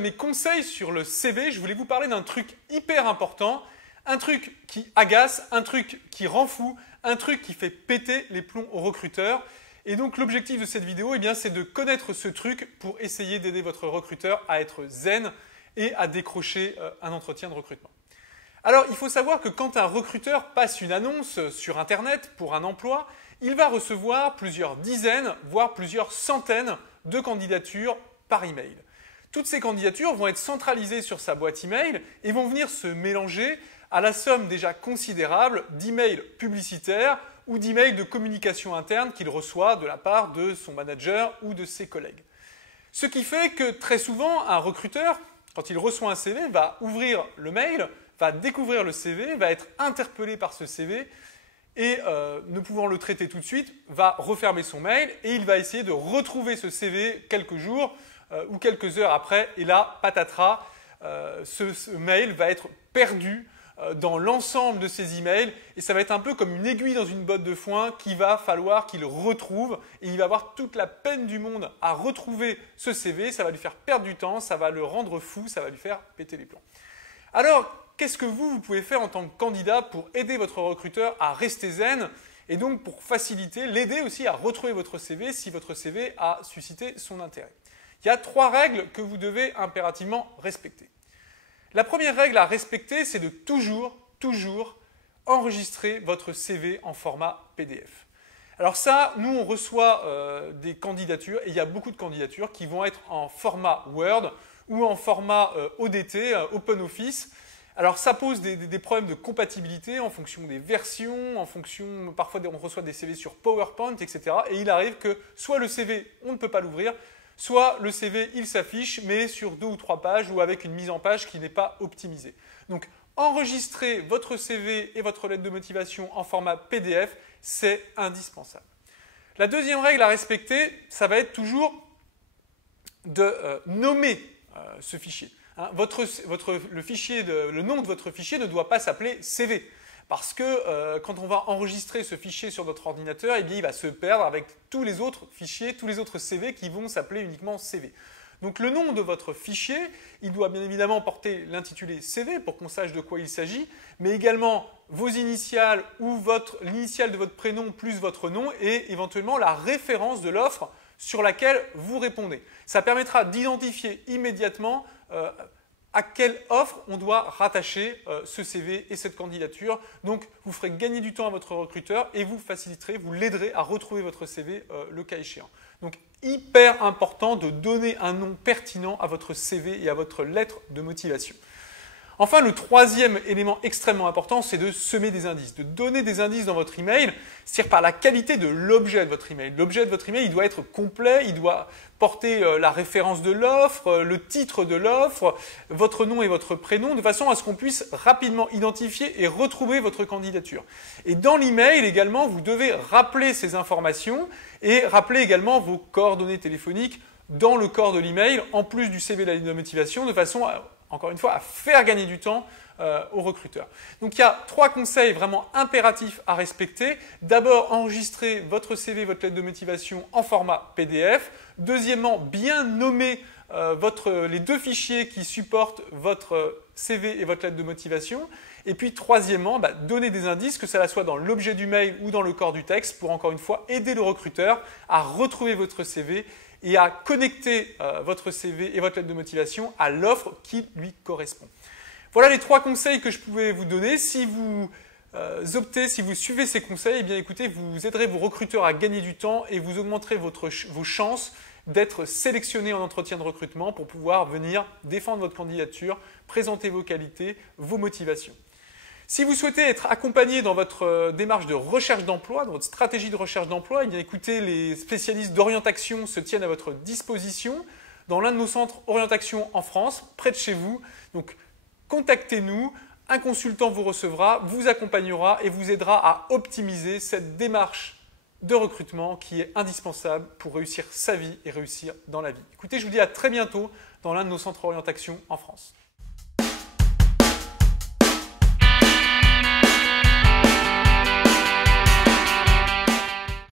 de mes conseils sur le CV, je voulais vous parler d'un truc hyper important, un truc qui agace, un truc qui rend fou, un truc qui fait péter les plombs aux recruteurs. Et donc l'objectif de cette vidéo, c'est de connaître ce truc pour essayer d'aider votre recruteur à être zen et à décrocher un entretien de recrutement. Alors, il faut savoir que quand un recruteur passe une annonce sur Internet pour un emploi, il va recevoir plusieurs dizaines, voire plusieurs centaines de candidatures par email. Toutes ces candidatures vont être centralisées sur sa boîte email et vont venir se mélanger à la somme déjà considérable d'emails publicitaires ou d'emails de communication interne qu'il reçoit de la part de son manager ou de ses collègues. Ce qui fait que très souvent, un recruteur, quand il reçoit un CV, va ouvrir le mail, va découvrir le CV, va être interpellé par ce CV et ne pouvant le traiter tout de suite, va refermer son mail et il va essayer de retrouver ce CV quelques jours ou quelques heures après. Et là, patatras, ce mail va être perdu dans l'ensemble de ses emails et ça va être un peu comme une aiguille dans une botte de foin qu'il va falloir qu'il retrouve et il va avoir toute la peine du monde à retrouver ce CV. Ça va lui faire perdre du temps, ça va le rendre fou, ça va lui faire péter les plombs. Alors, qu'est-ce que vous pouvez faire en tant que candidat pour aider votre recruteur à rester zen et donc pour faciliter, l'aider aussi à retrouver votre CV si votre CV a suscité son intérêt? Il y a 3 règles que vous devez impérativement respecter. La première règle à respecter, c'est de toujours enregistrer votre CV en format PDF. Alors ça, nous on reçoit des candidatures et il y a beaucoup de candidatures qui vont être en format Word ou en format ODT, OpenOffice. Alors ça pose des problèmes de compatibilité en fonction des versions, parfois on reçoit des CV sur PowerPoint, etc. Et il arrive que soit le CV, on ne peut pas l'ouvrir, soit le CV, il s'affiche, mais sur 2 ou 3 pages ou avec une mise en page qui n'est pas optimisée. Donc enregistrer votre CV et votre lettre de motivation en format PDF, c'est indispensable. La deuxième règle à respecter, ça va être toujours de nommer ce fichier. Le nom de votre fichier ne doit pas s'appeler CV. Parce que quand on va enregistrer ce fichier sur notre ordinateur, il va se perdre avec tous les autres fichiers, tous les autres CV qui vont s'appeler uniquement CV. Donc le nom de votre fichier, il doit bien évidemment porter l'intitulé CV pour qu'on sache de quoi il s'agit, mais également vos initiales ou l'initiale de votre prénom plus votre nom et éventuellement la référence de l'offre sur laquelle vous répondez. Ça permettra d'identifier immédiatement à quelle offre on doit rattacher ce CV et cette candidature. Donc, vous ferez gagner du temps à votre recruteur et vous faciliterez, vous l'aiderez à retrouver votre CV le cas échéant. Donc, hyper important de donner un nom pertinent à votre CV et à votre lettre de motivation. Enfin, le troisième élément extrêmement important, c'est de semer des indices, de donner des indices dans votre email, c'est-à-dire par la qualité de l'objet de votre email. L'objet de votre email, il doit être complet, il doit porter la référence de l'offre, le titre de l'offre, votre nom et votre prénom, de façon à ce qu'on puisse rapidement identifier et retrouver votre candidature. Et dans l'email également, vous devez rappeler ces informations et rappeler également vos coordonnées téléphoniques dans le corps de l'email, en plus du CV et de la lettre de motivation, de façon à, encore une fois, à faire gagner du temps aux recruteurs. Donc il y a 3 conseils vraiment impératifs à respecter. D'abord, enregistrer votre CV, votre lettre de motivation en format PDF. Deuxièmement, bien nommer les 2 fichiers qui supportent votre CV et votre lettre de motivation. Et puis troisièmement, donner des indices, que cela soit dans l'objet du mail ou dans le corps du texte, pour encore une fois aider le recruteur à retrouver votre CV et à connecter votre CV et votre lettre de motivation à l'offre qui lui correspond. Voilà les 3 conseils que je pouvais vous donner. Si vous si vous suivez ces conseils, écoutez, vous aiderez vos recruteurs à gagner du temps et vous augmenterez vos chances d'être sélectionné en entretien de recrutement pour pouvoir venir défendre votre candidature, présenter vos qualités, vos motivations. Si vous souhaitez être accompagné dans votre démarche de recherche d'emploi, dans votre stratégie de recherche d'emploi, écoutez, les spécialistes d'orientation se tiennent à votre disposition dans l'un de nos centres orientation en France, près de chez vous. Donc, contactez-nous, un consultant vous recevra, vous accompagnera et vous aidera à optimiser cette démarche de recrutement qui est indispensable pour réussir sa vie et réussir dans la vie. Écoutez, je vous dis à très bientôt dans l'un de nos centres orientation en France.